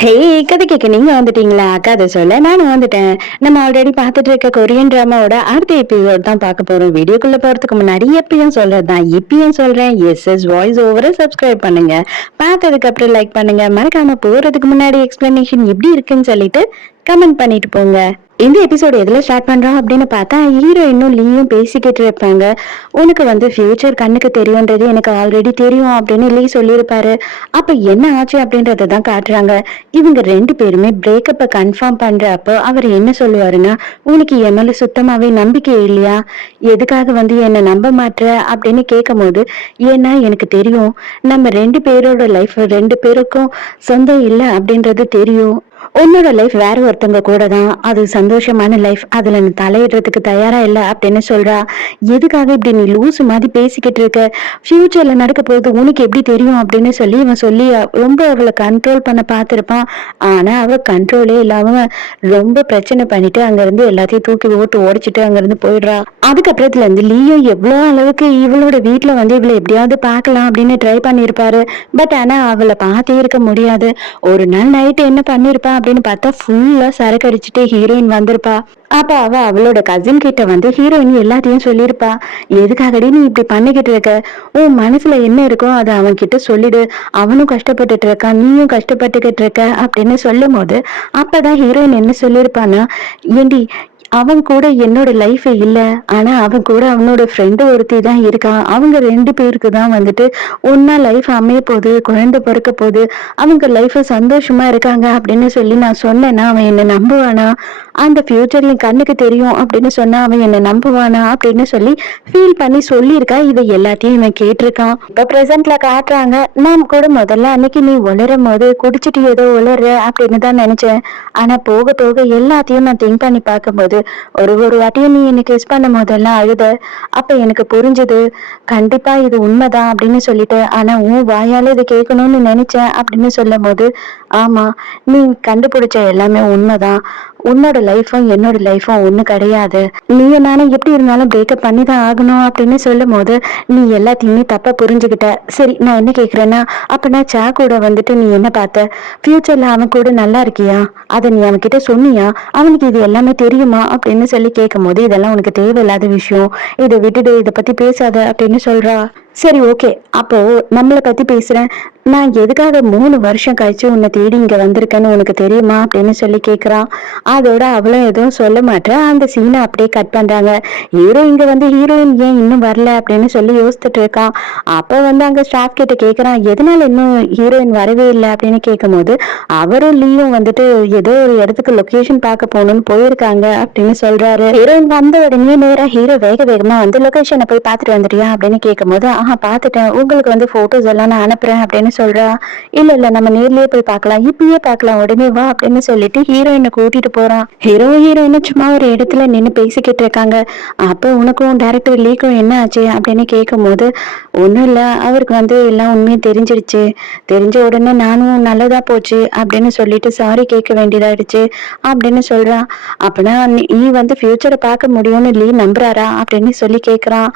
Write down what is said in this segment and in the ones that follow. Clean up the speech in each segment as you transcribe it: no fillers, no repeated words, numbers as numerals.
ஹே, கதை கேட்க நீங்க வந்துட்டீங்களா? கதை சொல்ல நானும் வந்துட்டேன். நம்ம ஆல்ரெடி பார்த்துட்டு இருக்க கொரியன் டிராமாவோட அடுத்த எபிசோட் தான் பார்க்க போறோம். வீடியோக்குள்ள போறதுக்கு முன்னாடி எப்பயும் சொல்றதுதான் இப்பயும் சொல்றேன். எஸ் வாய்ஸ் ஓவரை சப்ஸ்கிரைப் பண்ணுங்க. பார்த்ததுக்கு அப்புறம் லைக் பண்ணுங்க. மறக்காம போறதுக்கு முன்னாடி எக்ஸ்பிளனேஷன் எப்படி இருக்குன்னு சொல்லிட்டு கமெண்ட் பண்ணிட்டு போங்க. இந்த எபிசோடு எதுல ஸ்டார்ட் பண்றோம் அப்படின்னு பார்த்தா ஹீரோயினும் லீயும் பேசிக்கிட்டு இருப்பாங்க. உனக்கு வந்து ஃபியூச்சர் கண்ணுக்கு தெரியும்ன்றது எனக்கு ஆல்ரெடி தெரியும் அப்படின்னு லீ சொல்லியிருப்பாரு. அப்ப என்ன ஆச்சு அப்படின்றத தான் காட்டுறாங்க. இவங்க 2 பேருமே பிரேக்கப்பை கன்ஃபார்ம் பண்றப்போ அவர் என்ன சொல்லுவாருன்னா, உனக்கு என் மேல சுத்தமாவே நம்பிக்கை இல்லையா? எதுக்காக வந்து என்னை நம்ப மாட்ற அப்படின்னு கேட்கும்போது, ஏன்னா எனக்கு தெரியும் நம்ம 2 பேரோட லைஃப் 2 பேருக்கும் சொந்தம் இல்லை அப்படின்றது தெரியும். உன்னோட லைஃப் வேற ஒருத்தவங்க கூட தான், அது சந்தோஷமான லைஃப், அதுல நீ தலையிடுறதுக்கு தயாரா இல்ல அப்படின்னு சொல்றா. எதுக்காக இப்படி நீ லூசு மாதிரி பேசிக்கிட்டு இருக்க? ஃபியூச்சர்ல நடக்க போகுது உனக்கு எப்படி தெரியும் அப்படின்னு சொல்லி இவன் சொல்லி ரொம்ப அவளை கண்ட்ரோல் பண்ண பார்த்திருப்பான். ஆனா அவ கண்ட்ரோலே இல்லாம ரொம்ப பிரச்சனை பண்ணிட்டு அங்க இருந்து எல்லாத்தையும் தூக்கி ஓட்டு ஓடிச்சிட்டு அங்க இருந்து போயிடுறா. அதுக்கப்புறத்துல இருந்து லீயோ எவ்வளவு அளவுக்கு இவளோட வீட்டுல வந்து இவளை எப்படியாவது பார்க்கலாம் அப்படின்னு ட்ரை பண்ணிருப்பாரு. பட் ஆனா அவளை பார்த்தே இருக்க முடியாது. ஒரு நாள் நைட்டு என்ன பண்ணிருப்பா அப்படின்னு பார்த்தா ஃபுல்லா சரக்கு அடிச்சுட்டு ஹீரோயின் வந்திருப்பா. அப்ப அவளோட கசின் கிட்ட வந்து ஹீரோயின் எல்லாத்தையும் சொல்லியிருப்பா. எதுக்காகடி நீ இப்படி பண்ணிக்கிட்டு இருக்க? உன் மனசுல என்ன இருக்கோ அதை அவன் கிட்ட சொல்லிடு. அவனும் கஷ்டப்பட்டுட்டு இருக்கான், நீயும் கஷ்டப்பட்டுக்கிட்டு இருக்க அப்படின்னு சொல்லும் போது அப்பதான் ஹீரோயின் என்ன சொல்லியிருப்பான்னா, ஏண்டி அவன் கூட என்னோட லைஃப் இல்ல, ஆனா அவன் கூட அவனோட ஃப்ரெண்டு ஒருத்தி தான் இருக்கான். அவங்க 2 பேருக்கு தான் வந்துட்டு ஒன்னா லைஃப் அமைய போகுது, குழந்தை பிறக்க போகுது, அவங்க லைஃப் சந்தோஷமா இருக்காங்க அப்படின்னு சொல்லி நான் சொன்னேன்னா அவன் என்ன நம்புவானா? அந்த ஃபியூச்சர் என் கண்ணுக்கு தெரியும் அப்படின்னு சொன்னா அவன் என்ன நம்புவானா அப்படின்னு சொல்லி ஃபீல் பண்ணி சொல்லியிருக்கா. இதை எல்லாத்தையும் இவன் கேட்டிருக்கான். இப்ப பிரசன்ட்ல காட்டுறாங்க. நான் கூட முதல்ல அன்னைக்கு நீ உளரும் போது குடிச்சிட்டு ஏதோ உளற அப்படின்னு தான் நினைச்சேன். ஆனா போக போக எல்லாத்தையும் நான் திங்க் பண்ணி பார்க்கும்போது ஒரு ஒரு வாட்டியும் நீ என்னை கிஸ் பண்ணும் போதெல்லாம் அழுத. அப்ப எனக்கு புரிஞ்சது, கண்டிப்பா இது உண்மைதான் அப்படின்னு சொல்லிட்டு. ஆனா உன் வாயால இதை கேட்கணும்னு நினைச்சேன் அப்படின்னு சொல்லும் போது, ஆமா, நீ கண்டுபிடிச்ச எல்லாமே உண்மைதான். உன்னோட லைஃபும் என்னோட லைஃபும் ஒண்ணு கிடையாது. நீ நானும் எப்படி இருந்தாலும் பிரேக்கப் பண்ணிதான் ஆகணும் அப்படின்னு சொல்லும் போது நீ எல்லாத்தையுமே தப்பா புரிஞ்சுக்கிட்ட. சரி, நான் என்ன கேக்குறேன்னா, அப்பனா சா கூட வந்துட்டு நீ என்ன பார்த்த? ஃபியூச்சர்ல அவன் கூட நல்லா இருக்கியா? அதை நீ அவன்கிட்ட சொன்னியா? அவனுக்கு இது எல்லாமே தெரியுமா அப்படின்னு சொல்லி கேட்கும் போது, இதெல்லாம் உனக்கு தேவையில்லாத விஷயம், இதை விட்டுடு, இதை பத்தி பேசாத அப்படின்னு சொல்றா. சரி, ஓகே, அப்போ நம்மளை பத்தி பேசுறேன். நான் எதுக்காக 3 வருஷம் கழிச்சு உன்னை தேடி இங்க வந்திருக்கேன்னு உனக்கு தெரியுமா அப்படின்னு சொல்லி கேக்குறான். அதோட அவளும் எதுவும் சொல்ல மாட்டேன். அந்த சீனை அப்படியே கட் பண்றாங்க. ஹீரோ இங்க வந்து ஹீரோயின் ஏன் இன்னும் வரல அப்படின்னு சொல்லி யோசிச்சுட்டு இருக்கான். அப்ப வந்து அங்க ஸ்டாஃப் கிட்ட கேக்குறான், எதனால இன்னும் ஹீரோயின் வரவே இல்லை அப்படின்னு கேட்கும் போது, அவரும் லீயும் வந்துட்டு ஏதோ ஒரு இடத்துக்கு லொகேஷன் பார்க்க போகணும்னு போயிருக்காங்க அப்படின்னு சொல்றாரு. ஹீரோயின் வந்த உடனே நேரா ஹீரோ வேக வேகமா வந்து லொகேஷனை போய் பார்த்துட்டு வந்துட்டியா அப்படின்னு கேட்கும் போது, பார்த்துட்டேன், உங்களுக்கு வந்து போட்டோஸ் எல்லாம் நான் அனுப்புறேன் அப்படின்னு சொல்றா. இல்ல இல்ல, நம்ம நேர்லயே போய் பார்க்கலாம், இப்பயே பார்க்கலாம், உடனே வா அப்படின்னு சொல்லிட்டு ஹீரோயினை கூட்டிட்டு போறான். ஹீரோயினை சும்மா ஒரு இடத்துல நின்று பேசிக்கிட்டு இருக்காங்க. அப்ப உனக்கும் டைரக்டர் லீக்கும் என்ன ஆச்சு அப்படின்னு கேட்கும் போது, ஒண்ணும் இல்ல, அவருக்கு வந்து எல்லாம் உண்மையும் தெரிஞ்சிடுச்சு. தெரிஞ்ச உடனே நானும் நல்லதா போச்சு அப்படின்னு சொல்லிட்டு சாரி கேட்க வேண்டியதாயிடுச்சு அப்படின்னு சொல்றான். அப்பனா நீ வந்து ஃபியூச்சரை பார்க்க முடியும்னு லீ நம்புறாரா அப்படின்னு சொல்லி கேக்குறான்.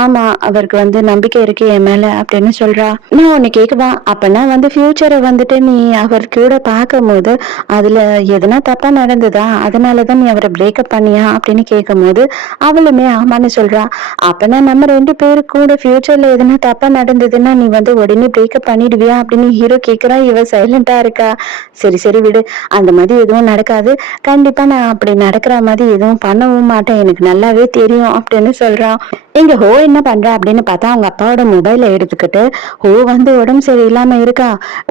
ஆமா, அவருக்கு வந்து நம்பிக்கை இருக்கு என் மேல அப்படின்னு சொல்றா. நான் உன்னை கேக்குவா, அப்பனா வந்து ஃபியூச்சரை வந்துட்டு நீ அவர் கூட பார்க்கும் போது அதுல எதனா தப்பா நடந்ததா, அதனாலதான் நீ அவரை பிரேக்கப் பண்ணியா அப்படின்னு கேட்கும் போது அவளுமே ஆமான்னு சொல்றா. அப்பனா நம்ம 2 பேரு கூட ஃபியூச்சர்ல எதனா தப்பா நடந்ததுன்னா நீ வந்து உடனே பிரேக்கப் பண்ணிடுவியா அப்படின்னு ஹீரோ கேக்குறா. இவ சைலண்டா இருக்கா. சரி சரி விடு, அந்த மாதிரி எதுவும் நடக்காது, கண்டிப்பா நான் அப்படி நடக்கிற மாதிரி எதுவும் பண்ணவும் மாட்டேன், எனக்கு நல்லாவே தெரியும் அப்படின்னு சொல்றான். இங்க ஹோ என்ன பண்றா அப்படின்னு பார்த்தா அவங்க அப்பாவோட மொபைலை எடுத்துக்கிட்டு, ஹோ வந்து உடம்பு சரியில்லாம இருக்கா,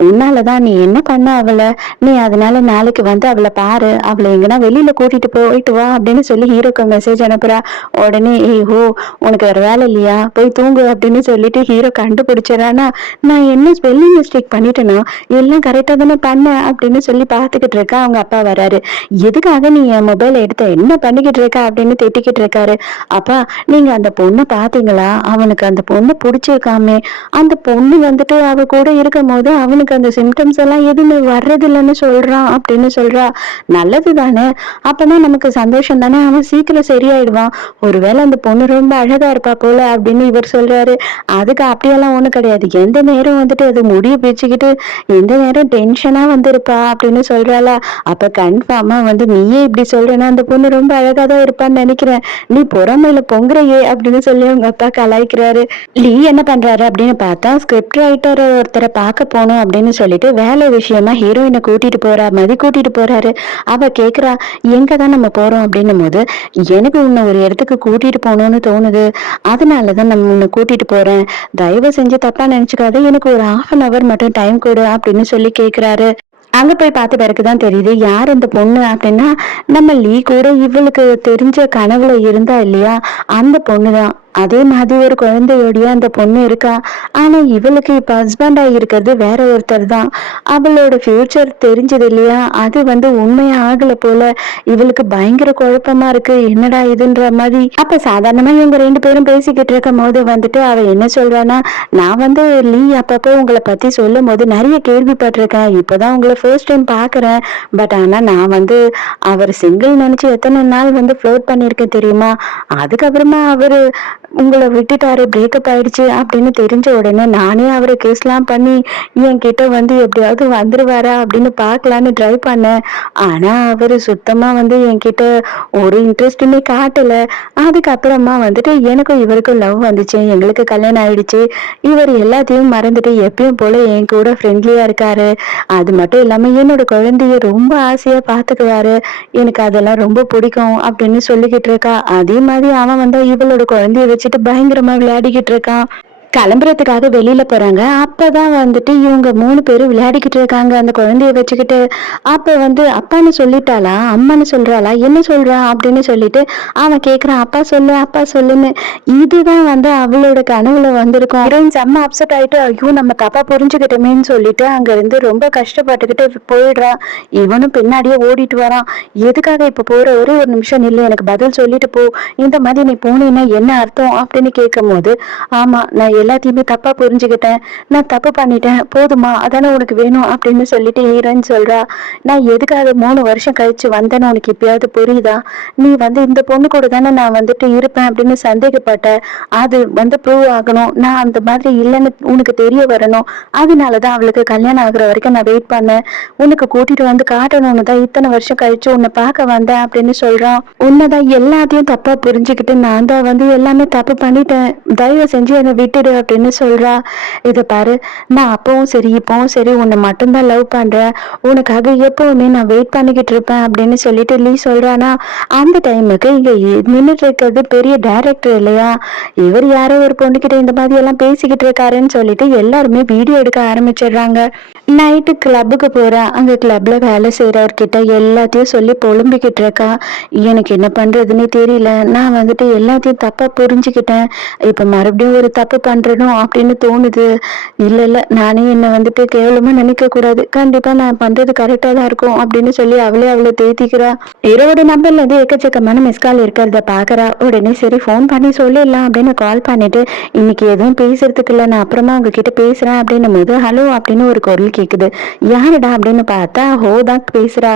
உன்னாலதான், நீ என்ன பண்ண அவளை, நீ அதனால நாளைக்கு வந்து அவளை பாரு, அவளை எங்கன்னா வெளியில கூட்டிட்டு போயிட்டு வா அப்படின்னு சொல்லி ஹீரோக்கு மெசேஜ் அனுப்புறா. உடனே ஏய் ஹோ, உனக்கு வேற வேலை இல்லையா, போய் தூங்கு அப்படின்னு சொல்லிட்டு ஹீரோ கண்டுபிடிச்சிடறானா. நான் என்ன ஸ்பெல்லிங் மிஸ்டேக் பண்ணிட்டேனா, எல்லாம் கரெக்டா தானே பண்ண அப்படின்னு சொல்லி பார்த்துக்கிட்டு இருக்கா. அவங்க அப்பா வராரு. எதுக்காக நீ என் மொபைலை எடுத்த, என்ன பண்ணிக்கிட்டு இருக்க அப்படின்னு திட்டிக்கிட்டு இருக்காரு. அப்பா, நீங்க அந்த பொண்ணை பார்த்து பாத்தீங்களா, அவனுக்கு அந்த பொண்ணு பிடிச்சிருக்காமே, அந்த பொண்ணு வந்துட்டு அவ கூட இருக்கும் போது அவனுக்கு அந்த சிம்டம்ஸ் எல்லாம் எதுவுமே வர்றதில்லைன்னு சொல்றான் அப்படின்னு சொல்றா. நல்லது தானே, அப்பதான் நமக்கு சந்தோஷம் தானே, அவன் சீக்கிரம் சரியாயிடுவான். ஒருவேளை அந்த பொண்ணு ரொம்ப அழகா இருப்பா போல அப்படின்னு இவர் சொல்றாரு. அதுக்கு அப்படியெல்லாம் ஒண்ணும் கிடையாது, எந்த நேரம் வந்துட்டு அது முடிய பிச்சுக்கிட்டு எந்த நேரம் டென்ஷனா வந்து இருப்பா அப்படின்னு சொல்றாளா. அப்ப கன்ஃபார்மா வந்து நீயே இப்படி சொல்றேன்னா அந்த பொண்ணு ரொம்ப அழகா தான் இருப்பான்னு நினைக்கிறேன், நீ பொறாமையில பொங்குறையே அப்படின்னு சொல்லி அவங்க அப்பா கலாய்க்கிறாரு. லீ என்ன பண்றாரு அப்படின்னு பார்த்தா, ஸ்கிரிப்ட் ரைட்டர் ஒருத்தரை பார்க்க போகணும் அப்படின்னு சொல்லிட்டு வேலை விஷயமா ஹீரோயினை கூட்டிட்டு போறா மாதிரி கூட்டிட்டு போறாரு. அவ கேக்குறா, எங்க தான் நம்ம போறோம் அப்படின்னும் போது, எனக்கு உன்னை ஒரு இடத்துக்கு கூட்டிட்டு போகணும்னு தோணுது, அதனாலதான் நம்ம உன்னை கூட்டிட்டு போறேன், தயவு செஞ்சு தப்பா நினைச்சுக்காத, எனக்கு ஒரு 1/2 hour மட்டும் டைம் கொடு அப்படின்னு சொல்லி கேக்குறாரு. அங்க போய் பார்த்த பிறகுதான் தெரியுது யார் இந்த பொண்ணு அப்படின்னா, நம்ம லீ கூட இவளுக்கு தெரிஞ்ச கனவுல இருந்தா இல்லையா, அந்த பொண்ணுதான். அதே மாதிரி ஒரு குழந்தையோடய அந்த பொண்ணு இருக்கா. ஆனா இவளுக்கு இப்ப ஹஸ்பண்டா இருக்கிறது வேற ஒருத்தர் தான். அவளோட ஃபியூச்சர் தெரிஞ்சது இல்லையா, அது வந்து உண்மையா ஆகல போல. இவளுக்கு பயங்கர குழப்பமா இருக்கு, என்னடா இதுன்ற மாதிரி. அப்ப சாதாரணமா இவங்க 2 பேரும் பேசிக்கிட்டு இருக்கும் போது வந்துட்டு அவ என்ன சொல்றான்னா, நான் வந்து லீ அப்பப்போ உங்களை பத்தி சொல்லும் போது நிறைய கேள்விப்பட்டிருக்கேன், இப்பதான் உங்களை ஃபர்ஸ்ட் டைம் பாக்குறேன். பட் ஆனா நான் வந்து அவர் சிங்கிள் நினைச்சு எத்தனை நாள் வந்து ஃப்ளோட் பண்ணியிருக்கேன் தெரியுமா. அதுக்கப்புறமா அவரு உங்களை விட்டுட்டாரு, பிரேக்கப் ஆயிடுச்சு அப்படின்னு தெரிஞ்ச உடனே நானே அவரை கேஸ்லாம் பண்ணி என்கிட்ட வந்து எப்படியாவது வந்துருவாரா அப்படின்னு பார்க்கலான்னு ட்ரை பண்ணேன். ஆனா அவரு சுத்தமா வந்து என்கிட்ட ஒரு இன்ட்ரெஸ்டுமே காட்டல. அதுக்கப்புறமா வந்துட்டு எனக்கும் இவருக்கும் லவ் வந்துச்சு, எங்களுக்கு கல்யாணம் ஆயிடுச்சு. இவர் எல்லாத்தையும் மறந்துட்டு எப்பயும் போல என் கூட ஃப்ரெண்ட்லியா இருக்காரு. அது மட்டும் இல்லாம என்னோட குழந்தைய ரொம்ப ஆசையா பாத்துக்குவாரு, எனக்கு அதெல்லாம் ரொம்ப பிடிக்கும் அப்படின்னு சொல்லிக்கிட்டு இருக்கா. அதே மாதிரி அவன் வந்து இவளோட குழந்தைய வச்சுட்டு பயங்கரமா விளையாடிக்கிட்டு இருக்கான். கிளம்புறதுக்காக வெளியில போறாங்க. அப்பதான் வந்துட்டு இவங்க 3 பேரும் விளையாடிக்கிட்டு இருக்காங்க அந்த குழந்தைய வச்சுக்கிட்டு. அப்ப வந்து அப்பான்னு சொல்லிட்டாளா, அம்மான்னு சொல்றாளா, என்ன சொல்றா அப்படின்னு சொல்லிட்டு அவன் கேக்குறான், அப்பா சொல்லு அப்பா சொல்லுன்னு. இதுதான் வந்து அவளோட கனவுல வந்திருக்கும். ஹீரோயின் செம்ம அப்செட் ஆயிட்டு, ஐயோ நம்ம தப்பா புரிஞ்சுக்கிட்டோமேன்னு சொல்லிட்டு அங்க இருந்து ரொம்ப கஷ்டப்பட்டுக்கிட்டு போயிடுறா. இவனும் பின்னாடியே ஓடிட்டு வரான். எதுக்காக இப்ப போற, ஒரே ஒரு நிமிஷம் நில்லு, எனக்கு பதில் சொல்லிட்டு போ, இந்த மாதிரி நீ போனீன்னா என்ன அர்த்தம் அப்படின்னு கேட்கும் போது, ஆமா நான் எல்லாத்தையுமே தப்பா புரிஞ்சுக்கிட்டேன், நான் தப்பு பண்ணிட்டேன், போதுமா, அதானே உனக்கு வேணும் அப்படின்னு சொல்லிட்டு ஹீரோயின் சொல்றா. நான் எதுக்காக 3 வருஷம் கழிச்சு வந்தேன்னு உனக்கு இப்பயாவது புரியுதா, நீ வந்து இந்த பொண்ணு கூட தானே நான் வந்துட்டு இருப்பேன் அப்படின்னு சந்தேகப்பட்டேன், அது வந்து ப்ரூவ் ஆகணும், நான் அந்த மாதிரி இல்லைன்னு உனக்கு தெரிய வரணும், அதனாலதான் அவளுக்கு கல்யாணம் ஆகுற வரைக்கும் நான் வெயிட் பண்ணேன், உனக்கு கூட்டிட்டு வந்து காட்டணும்னு தான் இத்தனை வருஷம் கழிச்சு உன்னை பார்க்க வந்தேன் அப்படின்னு சொல்றான். உன்னதான் எல்லாத்தையும் தப்பா புரிஞ்சுக்கிட்டு நான் தான் வந்து எல்லாமே தப்பு பண்ணிட்டேன், தயவு செஞ்சு என்னை விட்டுடு அப்படின்னு சொல்றா. இதை பாரு, நான் அப்பவும் சரி இப்பவும் சரி உன்னை மட்டும்தான் லவ் பண்றேன், உனக்காக எப்பவுமே நான் வெயிட் பண்ணிக்கிட்டு இருப்பேன் அப்படின்னு சொல்லிட்டு லீ சொல்றானா. அந்த டைமுக்கு இங்க நின்றுட்டு இருக்கிறது பெரிய டைரக்டர் இல்லையா, இவர் யாரோ ஒரு பொண்ணுகிட்ட இந்த மாதிரி எல்லாம் பேசிக்கிட்டு இருக்காருன்னு சொல்லிட்டு எல்லாருமே வீடியோ எடுக்க ஆரம்பிச்சிடுறாங்க. நைட்டு கிளப்புக்கு போறா. அங்க கிளப்ல வேலை செய்யறவர்கிட்ட எல்லாத்தையும் சொல்லி புலம்பிக்கிட்டு இருக்கா. எனக்கு என்ன பண்றதுன்னே தெரியல, நான் வந்துட்டு எல்லாத்தையும் தப்பா புரிஞ்சுக்கிட்டேன், இப்ப மறுபடியும் ஒரு தப்பு பண்றணும் அப்படின்னு தோணுது, இல்ல இல்ல நானே என்ன வந்துட்டு கேவலமா நினைக்க கூடாது, கண்டிப்பா நான் பண்றது கரெக்டா தான் இருக்கும் அப்படின்னு சொல்லி அவளை தேத்திக்கிறா. ஹீரோட நம்பர்ல இருந்து எக்கச்சக்கமான மிஸ்கால் இருக்கிறத பாக்குறா. உடனே சரி போன் பண்ணி சொல்லிடலாம் அப்படின்னு கால் பண்ணிட்டு, இன்னைக்கு எதுவும் பேசுறதுக்கு இல்ல, நான் அப்புறமா உங்ககிட்ட பேசுறேன் அப்படின்னும் போது ஹலோ அப்படின்னு ஒரு குரல் கேக்குது. யாருடா அப்படின்னு பார்த்தா ஹோ தான் பேசுறா.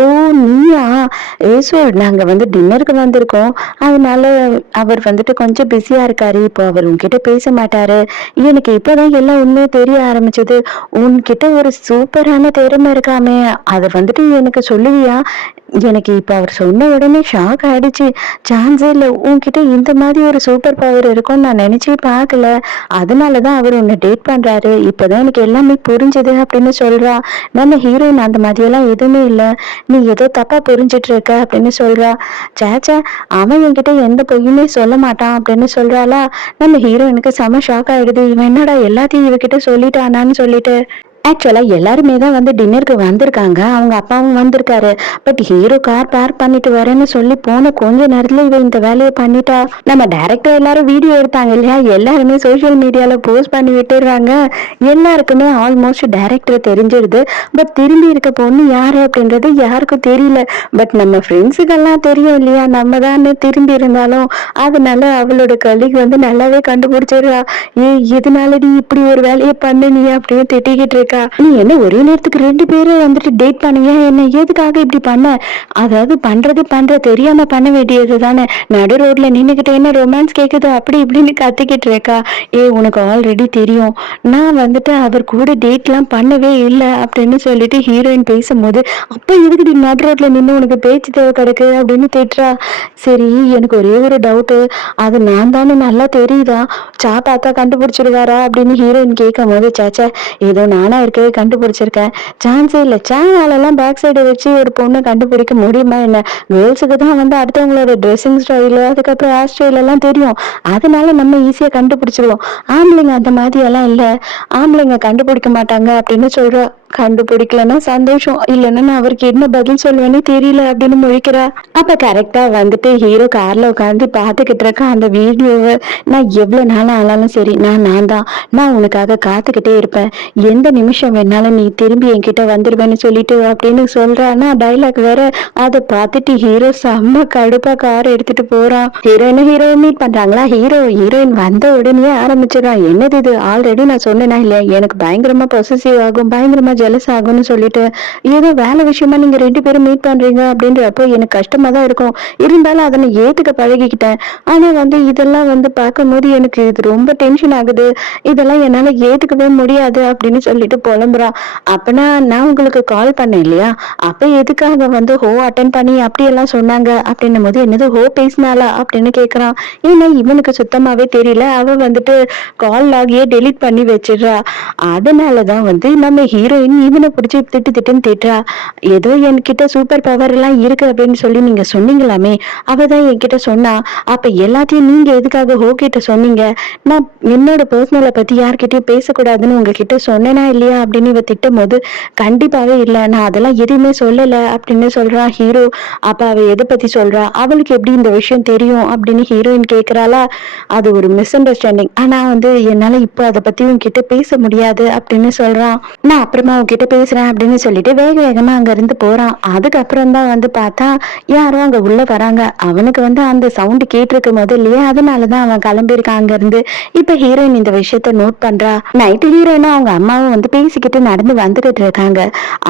ஓ நீயா, ஏசோ நாங்க வந்து டின்னருக்கு வந்திருக்கோம், அதனால அவர் வந்துட்டு கொஞ்சம் பிஸியா இருக்காரு, இப்போ அவர் உன்கிட்ட பேச மாட்டாரு, எனக்கு இப்பதான் எல்லாம் உண்மையை தெரிய ஆரம்பிச்சது, உன்கிட்ட ஒரு சூப்பரான திறமை இருக்காமே, அதை வந்துட்டு எனக்கு சொல்லுவியா, எனக்கு இப்ப அவர் சொன்ன உடனே ஷாக் ஆயிடுச்சு, சான்ஸே இல்லை, உன்கிட்ட இந்த மாதிரி ஒரு சூப்பர் பவர் இருக்கும்னு நான் நினைச்சே பார்க்கல, அதனாலதான் அவர் உன்னை டேட் பண்றாரு, இப்பதான் எனக்கு எல்லாமே புரிஞ்சது அப்படின்னு சொல்றா. நம்ம ஹீரோயின் அந்த மாதிரி எல்லாம் எதுவுமே இல்லை, நீ ஏதோ தப்பா புரிஞ்சிட்டு இருக்க அப்படின்னு சொல்றா. சேச்சா அவன் என்கிட்ட எந்த பொய்யுமே சொல்ல மாட்டான் அப்படின்னு சொல்றாளா. நம்ம ஹீரோயினுக்கு செம ஷாக் ஆயிடுது, இவன் என்னடா எல்லாத்தையும் இவகிட்ட சொல்லிட்டானான்னு சொல்லிட்டு. ஆக்சுவலா எல்லாருமே தான் வந்து டின்னருக்கு வந்திருக்காங்க. அவங்க அப்பாவும் வந்திருக்காரு. பட் ஹீரோ கார் பார்க் பண்ணிட்டு வரேன்னு சொல்லி போன கொஞ்ச நேரத்துல இவ இந்த வேலையை பண்ணிட்டா. நம்ம டைரக்டர் எல்லாரும் வீடியோ எடுத்தாங்க இல்லையா, எல்லாருமே சோசியல் மீடியால போஸ்ட் பண்ணி விட்டுறாங்க. எல்லாருக்குமே ஆல்மோஸ்ட் டைரக்டர் தெரிஞ்சிருது. பட் திரும்பி இருக்க பொண்ணு யாரு அப்படின்றது யாருக்கும் தெரியல. பட் நம்ம ஃப்ரெண்ட்ஸுக்கெல்லாம் தெரியும் இல்லையா, நம்ம தான் திரும்பி இருந்தாலும். அதனால அவளோட கலீக் வந்து நல்லாவே கண்டுபிடிச்சிடுறா. எதனாலடி இப்படி ஒரு வேலையை பண்ண நீ அப்படின்னு திட்டிக்கிட்டு இருக்கா. நீ என்ன ஒரே நேரத்துக்கு 2 பேரும் வந்துட்டு டேட் பண்ணுவியா என்ன, எதுக்காக இப்படி பண்ண, அதாவது பண்றது தெரியாம பண்ண வேண்டியது தானே, நடு ரோட்ல நின்னுகிட்டு என்ன ரொமான்ஸ் கேக்குது அப்படி இப்படின்னு கத்திக்கிட்டு இருக்கா. உனக்கு ஆல்ரெடி தெரியும் நான் வந்துட்டு அவர் கூட டேட்லாம் பண்ணவே இல்லை அப்படின்னு சொல்லிட்டு ஹீரோயின் பேசும்போது, அப்ப எதுக்கு நடு ரோட்ல நின்று உனக்கு பேச்சு தேவை கிடக்கு அப்படின்னு திட்டுறா. சரி எனக்கு ஒரே ஒரு டவுட்டு, அது நான் தானே நல்லா தெரியுதா, பார்த்தா கண்டுபிடிச்சிருவாரா அப்படின்னு ஹீரோயின் கேட்கும் போது, சேச்சா ஏதோ நானா இருக்கவே கண்டுபிடிச்சிருக்கேன், சான்ஸே இல்லை, சேனலெல்லாம் பேக் சைடு வச்சு ஒரு பொண்ணை கண்டுபிடிக்க முடியுமா என்ன, கேர்ள்ஸுக்கு தான் வந்து அடுத்தவங்களோட ட்ரெஸ்ஸிங் ஸ்டைலு அதுக்கப்புறம் ஹேர் ஸ்டைல் எல்லாம் தெரியும், அதனால நம்ம ஈஸியா கண்டுபிடிச்சிருவோம், ஆம்பளைங்க அந்த மாதிரி எல்லாம் இல்லை, ஆம்பளைங்க கண்டுபிடிக்க மாட்டாங்க அப்படின்னு சொல்றா. கண்டுபிடிக்கலன்னா சந்தோஷம், இல்லைன்னா நான் அவருக்கு என்ன பதில் சொல்லுவேன்னு தெரியல அப்படின்னு முழிக்கிறா. அப்ப கரெக்டா வந்துட்டு ஹீரோ கார்ல உட்காந்து பாத்துக்கிட்டு இருக்க அந்த வீடியோவை, நான் எவ்வளவு நாள் ஆனாலும் சரி நான் தான், நான் உனக்காக காத்துக்கிட்டே இருப்பேன், எந்த நிமிஷம் வேணாலும் நீ திரும்பி என்கிட்ட வந்துருவேன்னு சொல்லிட்டு அப்படின்னு சொல்றான்னா டைலாக் வேற. அதை பார்த்துட்டு ஹீரோ செம்ம கடுப்பா கார் எடுத்துட்டு போறான். ஹீரோ மீட் பண்றாங்களா, ஹீரோயின் வந்த உடனே ஆரம்பிச்சிடறான், என்னது இது, ஆல்ரெடி நான் சொன்னேனா இல்லையா எனக்கு பயங்கரமா பொசசிவ் ஆகும், பயங்கரமா ஜெலஸ் ஆகும்னு சொல்லிட்டு, ஏதோ வேலை விஷயமா நீங்க 2 பேரும் மீட் பண்றீங்க அப்படின்றப்போ எனக்கு கஷ்டமா தான் இருக்கும், இருந்தாலும் அதை நான் ஏத்துக்க பழகிக்கிட்டேன், ஆனா வந்து இதெல்லாம் வந்து பார்க்கும்போது எனக்கு இது ரொம்ப டென்ஷன் ஆகுது, இதெல்லாம் என்னால ஏத்துக்கவே முடியாது அப்படின்னு சொல்லிட்டு புலம்புறா. அப்பனா நான் உங்களுக்கு கால் பண்ணேன் இல்லையா, அப்ப எதுக்காக வந்து ஹோ அட்டன் பண்ணி அப்படியெல்லாம் சொன்னாங்க அப்படின்னும் போது, என்னது ஹோ பேசினாலா அப்படின்னு கேட்கறான். ஏன்னா இவனுக்கு சுத்தமாவே தெரியல, அவ வந்துட்டு கால் லாகியே டெலிட் பண்ணி வச்சிடுறா. அதனாலதான் வந்து நம்ம ஹீரோயின் இவனை பிடிச்சி திட்டுன்னு திட்டுறா. ஏதோ என்கிட்ட சூப்பர் பவர் எல்லாம் இருக்கு அப்படின்னு சொல்லி நீங்க சொன்னீங்களாமே, அவதான் என்கிட்ட சொன்னா, அப்ப எல்லாத்தையும் நீங்க எதுக்காக ஹோ கிட்ட சொன்னீங்க, நான் என்னோட பர்சனலை பத்தி யார்கிட்டயும் பேசக்கூடாதுன்னு உங்ககிட்ட சொன்னேனா இல்லையா அப்படின்னு இவ திட்டும் போது, கண்டிப்பாவே இல்ல, நான் அதெல்லாம் எதுவுமே சொல்லல அப்படின்னு சொல்றான் ஹீரோ. அப்ப அவ எதை பத்தி சொல்றா, அவளுக்கு எப்படி இந்த விஷயம் தெரியும் அப்படின்னு ஹீரோயின் கேக்குறாளா. அது ஒரு மிஸ் அண்டர்ஸ்டாண்டிங், ஆனா வந்து என்னால இப்போ அதை பத்தி உன்கிட்ட பேச முடியாது அப்படின்னு சொல்றான். நான் அப்புறமா உன்கிட்ட பேசுறேன் அப்படின்னு சொல்லிட்டு வேக வேகமா அங்க இருந்து போறான். அதுக்கப்புறம் தான் வந்து பார்த்தா யாரோ அங்க உள்ள வராங்க. அவனுக்கு வந்து அந்த சவுண்ட் கேட்டிருக்கு முதல்லயே, அதனாலதான் அவன் கிளம்பியிருக்கான் அங்க இருந்து. இப்ப ஹீரோயின் இந்த விஷயத்த நோட் பண்றா. நைட்டு ஹீரோயினா அவங்க அம்மாவும் வந்து பேசிக்கிட்டு நடந்து வந்துகிட்டு இருக்காங்க.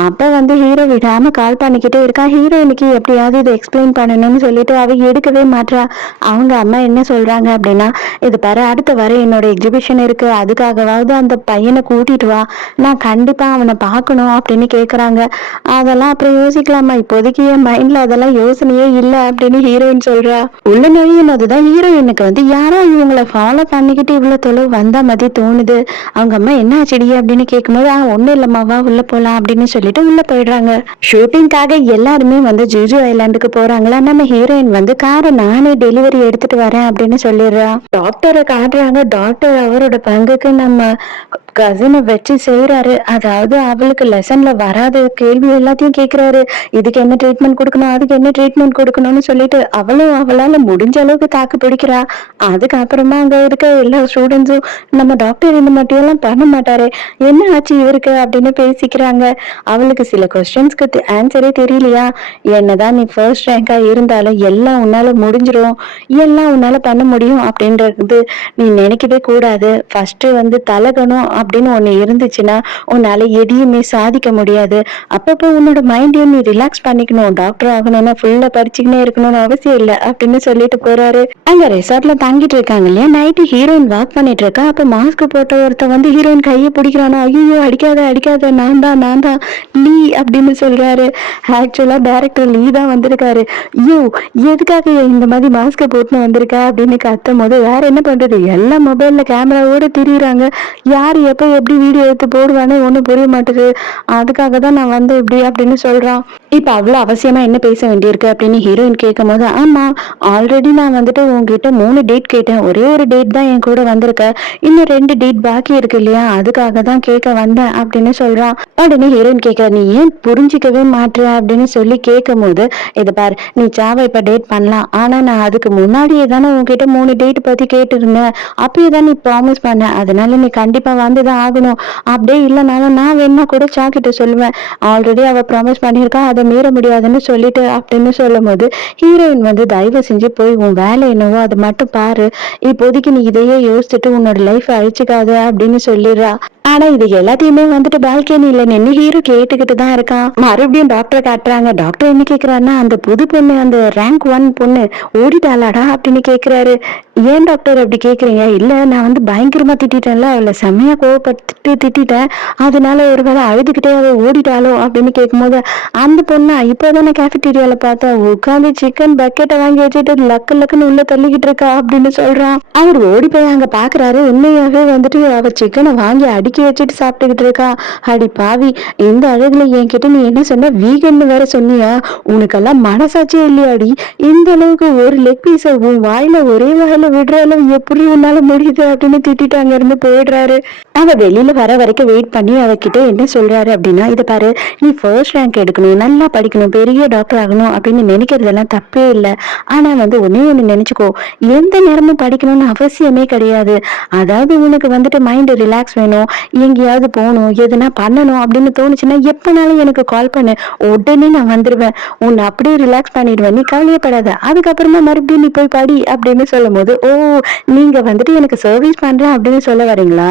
அப்ப வந்து ஹீரோ விடாம கால் பண்ணிக்கிட்டே இருக்கா. ஹீரோயினுக்கு எப்படியாவது இதை எக்ஸ்பிளைன் பண்ணணும்னு சொல்லிட்டு அவ எடுக்கவே மாட்றா. அவங்க அம்மா என்ன சொல்றாங்க அப்படின்னா, இது பாரு அடுத்த வர என்னோட எக்ஸிபிஷன் இருக்கு, அதுக்காகவாவது அந்த பையனை கூட்டிட்டு வா, நான் கண்டிப்பா அவனை பார்க்கணும் அப்படின்னு கேக்குறாங்க. அதெல்லாம் அப்புறம் யோசிக்கலாமா, இப்போதைக்கு என் மைண்ட்ல அதெல்லாம் யோசனையே இல்லை அப்படின்னு ஹீரோயின் சொல்றா. உள்ள நுழையும் போதுதான் ஹீரோயினுக்கு வந்து யாரோ இவங்களை ஃபாலோ பண்ணிக்கிட்டு இவ்வளவு தொலைவு வந்தா மாதிரி தோணுது. அவங்க அம்மா என்ன ஆச்சுடி அப்படின்னு கேட்கும்போது, ஒண்ணும் இல்லம்மா வா உள்ள போலாம் அப்படின்னு சொல்லிட்டு உள்ள போயிடுறாங்க. ஷூட்டிங்காக எல்லாருமே வந்து ஜூஜு ஐலாண்டுக்கு போறாங்களா. நம்ம ஹீரோயின் வந்து காரை நானே டெலிவரி எடுத்துட்டு வரேன் அப்படின்னு சொல்லிடுறா. டாக்டரை காட்டுறாங்க. டாக்டர் அவரோட பங்குக்கு நம்ம கசினை வச்சு செய்யறாரு. அதாவது அவளுக்கு லெசன்ல வராத கேள்வி எல்லாத்தையும் கேட்கிறாரு. இதுக்கு என்ன ட்ரீட்மெண்ட் கொடுக்கணும், அதுக்கு என்ன ட்ரீட்மெண்ட் கொடுக்கணும்னு சொல்லிட்டு அவளால முடிஞ்ச அளவுக்கு தாக்கு பிடிக்கிறா. அதுக்கப்புறமா அங்க இருக்க எல்லா ஸ்டூடெண்ட்ஸும், நம்ம டாக்டர் இந்த மட்டும் எல்லாம் பண்ண மாட்டாரு, என்ன ஆச்சு இவருக்கு அப்படின்னு பேசிக்கிறாங்க. அவளுக்கு சில கொஸ்டின்ஸ்க்கு ஆன்சரே தெரியலையா. என்னதான் நீ ஃபர்ஸ்ட் ரேங்கா இருந்தாலும் எல்லாம் உன்னால முடிஞ்சிரும், எல்லாம் உன்னால பண்ண முடியும் அப்படின்றது நீ நினைக்கவே கூடாது. ஃபர்ஸ்ட் வந்து தலகணும் அப்படின்னு ஒண்ணு இருந்துச்சுன்னா உன்னால எதையுமே சாதிக்க முடியாது. அப்பப்போ உன்னோட மைண்டையும் நீ ரிலாக்ஸ் பண்ணிக்கணும். டாக்டர் ஆகணும்னா ஃபுல்லா படிச்சுக்கினே இருக்கணும்னு அவசியம் இல்லை அப்படின்னு சொல்லிட்டு போறாரு. அங்க ரெசார்ட்ல தங்கிட்டு இருக்காங்க இல்லையா. நைட்டு ஹீரோயின் வாக் பண்ணிட்டு இருக்கா. அப்ப மாஸ்க் போட்ட ஒருத்த வந்து ஹீரோயின் கையை பிடிக்கிறானா. ஐயோ அடிக்காத நான் தான் லீ அப்படின்னு சொல்றாரு. ஆக்சுவலா டைரக்டர் லீ தான் வந்திருக்காரு. ஐயோ எதுக்காக இந்த மாதிரி மாஸ்க போட்டுன்னு வந்திருக்க அப்படின்னு கத்தும் போது, வேற என்ன பண்றது, எல்லா மொபைல்ல கேமராவோட திரியுறாங்க, யார் எப்ப எப்படி வீடியோ எடுத்து போடுவானே ஒன்னும் புரிய மாட்டேங்குது. மாட்டுது, அதுக்காக தான் நான் வந்து இப்படி அப்படின்னு சொல்றான். இப்ப அவ்வளவு அவசியமா என்ன பேச வேண்டியிருக்கு அப்படின்னு ஹீரோயின் கேட்கும் போது, ஆமா, ஆல்ரெடி நான் வந்துட்டு உங்ககிட்ட 3 டேட் கேட்டேன், ஒரே ஒரு டேட் தான் என் கூட வந்திருக்க, இன்னும் 2 டேட் பாக்கி இருக்கு இல்லையா, அதுக்காக தான் கேட்க வந்தேன் அப்படின்னு சொல்றான். உடனே ஹீரோயின் கேட்க, நீ ஏன் புரிஞ்சிக்கவே மாட்ற அப்படின்னு சொல்லி கேட்கும் போது, இது பாரு, நீ சாவ இப்ப டேட் பண்ணலாம், ஆனா நான் அதுக்கு முன்னாடியே தானே உன்கிட்ட 3 டேட் பத்தி கேட்டிருந்தேன், அப்பயே தான் நீ ப்ராமிஸ் பண்ண, அதனால நீ கண்டிப்பா வந்துதான் ஆகணும், அப்படியே இல்லைனாலும் நான் வேணா கூட சாக்கிட்ட சொல்லுவேன், ஆல்ரெடி அவ ப்ராமிஸ் பண்ணியிருக்கா, அதை மீற முடியாதுன்னு சொல்லிட்டு அப்படின்னு சொல்லும் போது, ஹீரோயின் வந்து தயவு செஞ்சு போய் உன் வேலை என்னவோ அதை மட்டும் பாரு, இப்போதைக்கு நீ இதையே யோசிச்சுட்டு உன்னோட லைஃப் அழிச்சுக்காத அப்படின்னு சொல்லிடுறா. ஆனா இது எல்லாத்தையுமே வந்துட்டு பால்கனில நின்னு ஹீரோ கேட்டுக்கிட்டு தான் இருக்கான். மறுபடியும் டாக்டர் காட்டுறாங்க. டாக்டர் என்ன கேக்குறாருன்னா, அந்த புது பொண்ணு, அந்த ரேங்க் 1 பொண்ணு ஓடிட்டாளாடா அப்படின்னு கேக்குறாரு. ஏன் டாக்டர் அப்படி கேக்குறீங்க? இல்ல, நான் வந்து பயங்கரமா திட்டிட்டேன்ல, அவளை செம்மையா கோவப்பட்டு திட்டிட்டேன், அதனால ஒருவேளை அழுதுகிட்டே அவ ஓடிட்டாளோ அப்படின்னு கேட்கும்போது, அந்த பொண்ணா இப்போதானே கேஃபிடீரியால பார்த்தா உட்காந்து சிக்கன் பக்கெட்டை வாங்கி வச்சுட்டு லக்கு லக்குன்னு உள்ள தள்ளிக்கிட்டு இருக்கா அப்படின்னு சொல்றான். அவர் ஓடி போய் அங்க பாக்குறாரு, உண்மையாவே வந்துட்டு அவ சிக்கனை வாங்கி அடுக்கி வச்சுட்டு சாப்பிட்டுக்கிட்டு இருக்கா. அடி பாவி, இந்த அழகுல என்கிட்ட நீ என்ன சொன்ன, வீகன்னு வேற சொன்னியா? உனக்கெல்லாம் மனசாட்சியே இல்லையாடி? இந்த அளவுக்கு ஒரு லெக் பீஸ உன் வாயில ஒரே வாயில விடுற அளவு எப்படி உன்னால முடியுது அப்படின்னு திட்டிட்டு அங்க இருந்து போயிடுறாரு. அவ வெளியில வர வரைக்கும் வெயிட் பண்ணி அவகிட்ட என்ன சொல்றாரு அப்படின்னா, இது பாரு, நீ ஃபர்ஸ்ட் ரேங்க் எடுக்கணும், நல்லா படிக்கணும், பெரிய டாக்டர் ஆகணும் அப்படின்னு நினைக்கிறதெல்லாம் தப்பே இல்லை. ஆனா வந்து ஒன்னே ஒண்ணு நினைச்சுக்கோ, எந்த நேரமும் படிக்கணும்னு அவசியமே கிடையாது. அதாவது உனக்கு வந்துட்டு மைண்ட் ரிலாக்ஸ் வேணும், எங்கேயாவது போகணும், எதுனா பண்ணணும் அப்படின்னு தோணுச்சுன்னா எப்பனாலும் எனக்கு கால் பண்ணு, உடனே நான் வந்துருவேன், உன்னை அப்படியே ரிலாக்ஸ் பண்ணிடுவேன், நீ கவலையப்படாத, அதுக்கப்புறமா மறுபடியும் நீ போய் படி அப்படின்னு சொல்லும் போது, ஓ, நீங்க வந்துட்டு எனக்கு சர்வீஸ் பண்றேன் அப்படின்னு சொல்ல வரீங்களா?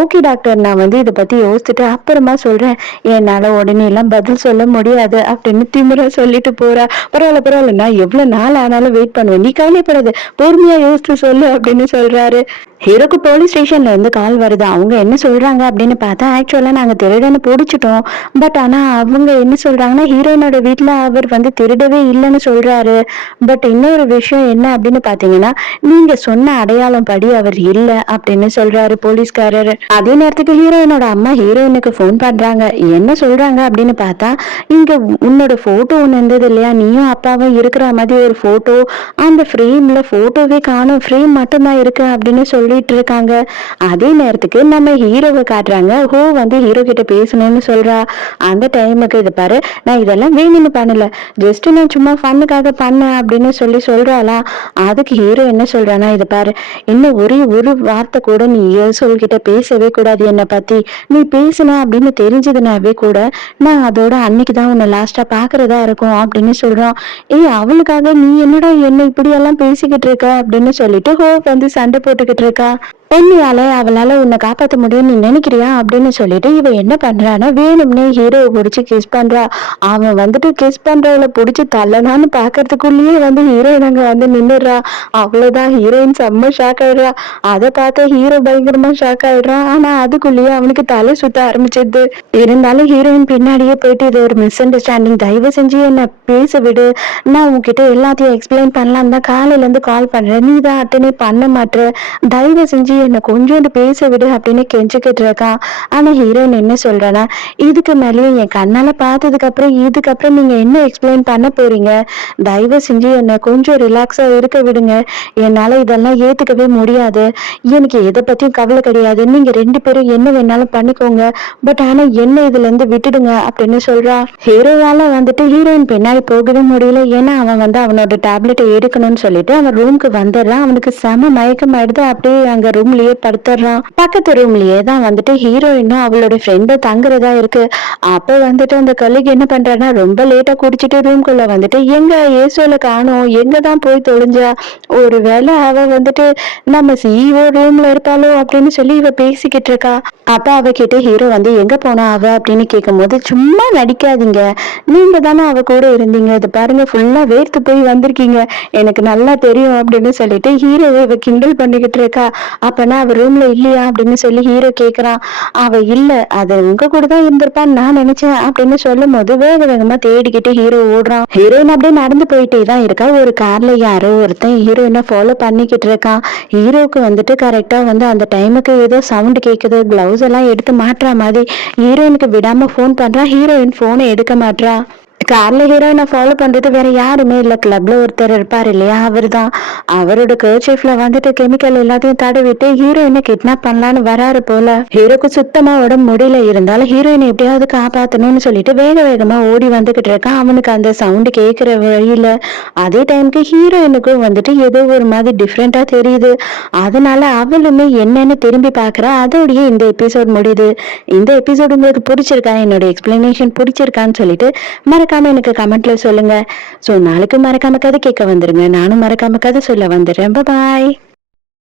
ஓகே டாக்டர், நான் வந்து இதை பத்தி யோசிச்சுட்டு அப்புறமா சொல்றேன், என்னால உடனே எல்லாம் பதில் சொல்ல முடியாது அப்படின்னு திமிரா சொல்லிட்டு போறா. பரவாயில்ல பரவாயில்ல, நான் எவ்வளவு நாள் ஆனாலும் வெயிட் பண்ணுவேன், நீ கவலைப்படாது, பொறுமையா யோசிச்சு சொல்லு அப்படின்னு சொல்றாரு. ஹீரோக்கு போலீஸ் ஸ்டேஷன்ல இருந்து கால் வருது. அவங்க என்ன சொல்றாங்க அப்படின்னு பார்த்தா, ஆக்சுவலா நாங்க திருடனை பிடிச்சிட்டோம், பட் ஆனா அவங்க என்ன சொல்றாங்கன்னா, ஹீரோயினோட வீட்டுல அவர் வந்து திருடவே இல்லைன்னு சொல்றாரு. பட் இன்னொரு விஷயம் என்ன அப்படின்னு பாத்தீங்கன்னா, நீங்க சொன்ன அடையாளம் படி அவர் இல்ல அப்படின்னு சொல்றாரு போலீஸ்காரர். அதே நேரத்துக்கு ஹீரோயினோட அம்மா ஹீரோயினுக்கு போன் பண்றாங்க. என்ன சொல்றாங்க அப்படின்னு பார்த்தா, இங்க உன்னோட போட்டோ ஒண்ணு இருந்தது இல்லையா, நீயும் அப்பாவும் இருக்கிற மாதிரி ஒரு போட்டோ, அந்த ஃப்ரேம்ல போட்டோவே காணும், ஃப்ரேம் மட்டும்தான் இருக்கு அப்படின்னு சொல்லிட்டு இருக்காங்க. அதே நேரத்துக்கு நம்ம ஹீரோவை காட்டுறாங்க. ஹோ வந்து ஹீரோ கிட்ட பேசணும்னு சொல்றா. அந்த டைமுக்கு இது பாரு, நான் இதெல்லாம் வேணும்னு பண்ணல, ஜஸ்ட் நான் சும்மா ஃபன்னுக்காக பண்ணேன் அப்படின்னு சொல்லி சொல்றாளா. அதுக்கு ஹீரோ என்ன சொல்றானா, இது பாரு, இன்னும் ஒரே ஒரு வார்த்தை கூட நீ சொல்கிட்ட பேசவே கூடாது என்னை பத்தி, நீ பேசின அப்படின்னு தெரிஞ்சதுனாவே கூட நான் அதோட அன்னைக்குதான் உன்னை லாஸ்டா பாக்குறதா இருக்கும் அப்படின்னு சொல்றான். ஏய், அவளுக்காக நீ என்னடா என்ன இப்படி எல்லாம் பேசிக்கிட்டு இருக்க அப்படின்னு சொல்லிட்டு ஹோ வந்து சண்டை போட்டுக்கிட்டு இருக்கா. உண்மையால அவளால உன்னை காப்பாத்த முடியும் நீ நினைக்கிறியா அப்படின்னு சொல்லிட்டு இவ என்ன பண்றான்னா, வேணும்னே ஹீரோவை பிடிச்சி கிஸ் பண்றா. அவன் வந்துட்டு கிஸ் பண்றவளை பிடிச்சி தள்ளனான்னு பாக்குறதுக்குள்ளேயே வந்து ஹீரோயின் அங்க வந்து நின்னுடுறா. அவ்வளவுதான், ஹீரோயின் செம்ம ஷாக் ஆயிடுறா. அதை பார்த்த ஹீரோ பயங்கரமா ஷாக் ஆயிடுறான். ஆனா அதுக்குள்ளேயே அவனுக்கு தலை சுத்த ஆரம்பிச்சிருது. இருந்தாலும் ஹீரோயின் பின்னாடியே போயிட்டு, இது ஒரு மிஸ் அண்டர்ஸ்டாண்டிங், தயவு செஞ்சு என்ன பேச விடு, நான் உன்கிட்ட எல்லாத்தையும் எக்ஸ்பிளைன் பண்ணலாம் தான் காலையில இருந்து கால் பண்றேன், நீ தான் அட்டனே பண்ண மாட்டேற, தயவு செஞ்சு என்ன கொஞ்சோண்டு பேச விடு அப்படின்னு கெஞ்சிக்கிட்டு இருக்கான். ஆனா ஹீரோயின் என்ன சொல்றேன்னா, இதுக்கு மேலேயும் என் கண்ணால பார்த்ததுக்கு அப்புறம் இதுக்கப்புறம் நீங்க என்ன எக்ஸ்பிளைன் பண்ண போறீங்க, தயவு செஞ்சு என்ன கொஞ்சம் ரிலாக்ஸா இருக்க விடுங்க, என்னால இதெல்லாம் ஏத்துக்கவே முடியாது, எனக்கு எதை பத்தியும் கவலை கிடையாது, நீங்க 2 பேரும் என்ன வேணாலும் பண்ணிக்கோங்க, பட் ஆனா என்ன இதுல இருந்து விட்டுடுங்க அப்படின்னு சொல்றான். ஹீரோவால வந்துட்டு ஹீரோயின் பின்னாடி போகவே முடியல. ஏன்னா அவன் வந்து அவனோட டேப்லெட்டை எடுக்கணும்னு சொல்லிட்டு அவன் ரூமுக்கு வந்துடுறான். அவனுக்கு செம மயக்கம் ஆயிடுது. அப்படியே அங்க ரூம்லயே படுத்துறான். பக்கத்து ரூம்லயே தான் வந்துட்டு ஹீரோயினும் அவளோட ஃப்ரெண்டும் தங்குறதா இருக்கு. அப்ப வந்துட்டு அந்த கலிக் என்ன பண்றான்னா, ரொம்ப லேட்டா குடிச்சிட்டு ரூம்குள்ள வந்துட்டு, எங்க ஏசோல காணோம், எங்கதான் போய் தொலைஞ்சா, ஒருவேளை அவ வந்துட்டு நம்ம சிஇஓ ரூம்ல இருப்பாளோ அப்படின்னு சொல்லி இவ பேசிக்கிட்டு இருக்கா. அப்ப அவ கிட்ட ஹீரோ வந்து, எங்க போனா அவ அப்படின்னு கேட்கும் போது, சும்மா நடிக்காதீங்க, நீங்க தானே அவ கூட இருந்தீங்க, இது பாருங்க ஃபுல்லா வேர்த்து போய் வந்திருக்கீங்க, எனக்கு நல்லா தெரியும் அப்படின்னு சொல்லிட்டு ஹீரோவை இவ கிண்டல் பண்ணிக்கிட்டு இருக்கா. அப்பனா அவ ரூம்ல இல்லையா அப்படின்னு சொல்லி ஹீரோ கேக்குறான். அவ இல்ல, அது உங்க கூட தான் இருந்திருப்பான்னு நான் நினைச்சேன் அப்படின்னு சொல்லும் போது வேக வேகமா தேடிக்கிட்டு ஹீரோ ஓடுறான். ஹீரோயின் அப்படியே நடந்து போயிட்டே தான் இருக்கா. ஒரு கார்ல யாரோ ஒருத்தன் ஹீரோயினை ஃபாலோ பண்ணிக்கிட்டு இருக்கான். ஹீரோக்கு வந்துட்டு கரெக்டா வந்து அந்த டைமுக்கு ஏதோ சவுண்ட் கேக்குது, கிளவுஸ் கிளவுஸ் எல்லாம் எடுத்து மாட்டுற மாதிரி ஹீரோயினுக்கு விடாம போன் பண்றா. ஹீரோயின் போனை எடுக்க மாட்றா. கார்ல ஹீரோயினை ஃபாலோ பண்றது வேற யாருமே இல்ல, கிளப்ல ஒருத்தர் இருப்பாரு இல்லையா, அவர்தான். அவரோட கர்ச்சீஃப்ல வந்துட்டு கெமிக்கல் எல்லாத்தையும் தடவிட்டு ஹீரோயினை கிட்னாப் பண்ணலான்னு வராரு போல. ஹீரோக்கு சுத்தமா உடம்பு முடியல, இருந்தாலும் ஹீரோயினை எப்படியாவது காப்பாத்தணும்னு சொல்லிட்டு வேக வேகமா ஓடி வந்துகிட்டு இருக்கான். அவனுக்கு அந்த சவுண்டு கேட்கிற வழியில அதே டைமுக்கு ஹீரோயினுக்கும் வந்துட்டு ஏதோ ஒரு மாதிரி டிஃப்ரெண்டா தெரியுது. அதனால அவளுமே என்னன்னு திரும்பி பாக்குறா. அதோடய இந்த எபிசோட் முடியுது. இந்த எபிசோட் உங்களுக்கு பிடிச்சிருக்கா, என்னோட எக்ஸ்பிளனேஷன் பிடிச்சிருக்கான்னு சொல்லிட்டு மறக்காம எனக்கு கமெண்ட்ல சொல்லுங்க. சோ நாளைக்கு மறக்காம கதை கேட்க வந்துருங்க. நானும் மறக்காம கதை சொல்ல வந்துடுறேன். பாய்.